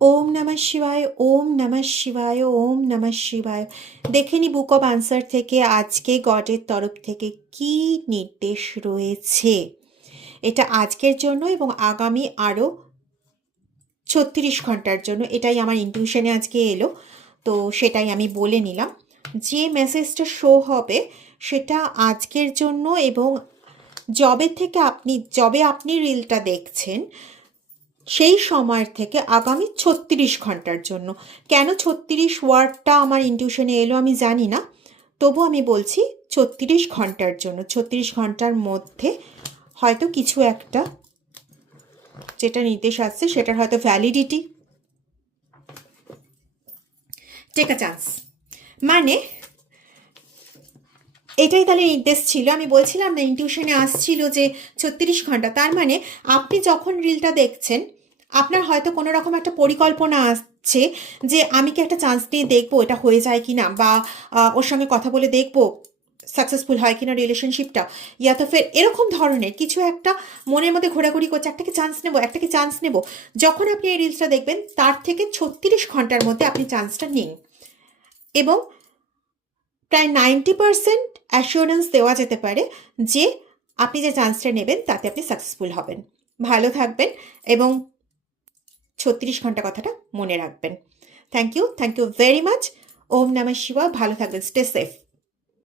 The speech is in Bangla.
ওম নমঃ শিবায়, ওম নমঃ শিবায়, ওম নমঃ শিবায়। দেখে নি বুক অব আনসার থেকে আজকে গডের তরফ থেকে কি নির্দেশ রয়েছে। এটা আজকের জন্য এবং আগামী আরও 36 ঘন্টার জন্য, এটাই আমার ইনটিউশনে আজকে এলো। তো সেটাই আমি বলে নিলাম। যে মেসেজটা শো হবে সেটা আজকের জন্য এবং যবে আপনি রিলটা দেখছেন সেই সময়ের থেকে আগামী 36 ঘন্টার জন্য। কেন 36 ওয়ার্ডটা আমার ইনটিউশনে এলো আমি জানি না, তবু আমি বলছি 36 ঘন্টার জন্য। 36 ঘন্টার মধ্যে হয়তো কিছু একটা যেটা নির্দেশ আসছে সেটার হয়তো ভ্যালিডিটি, টেক আ চান্স, মানে এটাই তাহলে নির্দেশ ছিল। আমি বলছিলাম না ইনটিউশনে আসছিল যে 36 ঘন্টা, তার মানে আপনি যখন রিলটা দেখছেন আপনার হয়তো কোনো রকম একটা পরিকল্পনা আসছে যে আমি কি একটা চান্স দিয়ে দেখবো এটা হয়ে যায় কি না, বা ওর সঙ্গে কথা বলে দেখবো সাকসেসফুল হয় কিনা রিলেশনশিপটা, ইয়া তো ফের এরকম ধরনের কিছু একটা মনের মধ্যে ঘোরাঘুরি করছে, একটা কি চান্স নেবো, একটা কি চান্স নেবো। যখন আপনি এই রিলসটা দেখবেন তার থেকে 36 ঘন্টার মধ্যে আপনি চান্সটা নিন এবং প্রায় 90% অ্যাসিওরেন্স দেওয়া যেতে পারে যে আপনি যে চান্সটা নেবেন তাতে আপনি সাকসেসফুল হবেন। ভালো থাকবেন এবং 36 ঘন্টা কথাটা মনে রাখবেন। Thank you very much. ওম নমঃ শিবায়। ভালো থাকবেন, স্টে সেফ।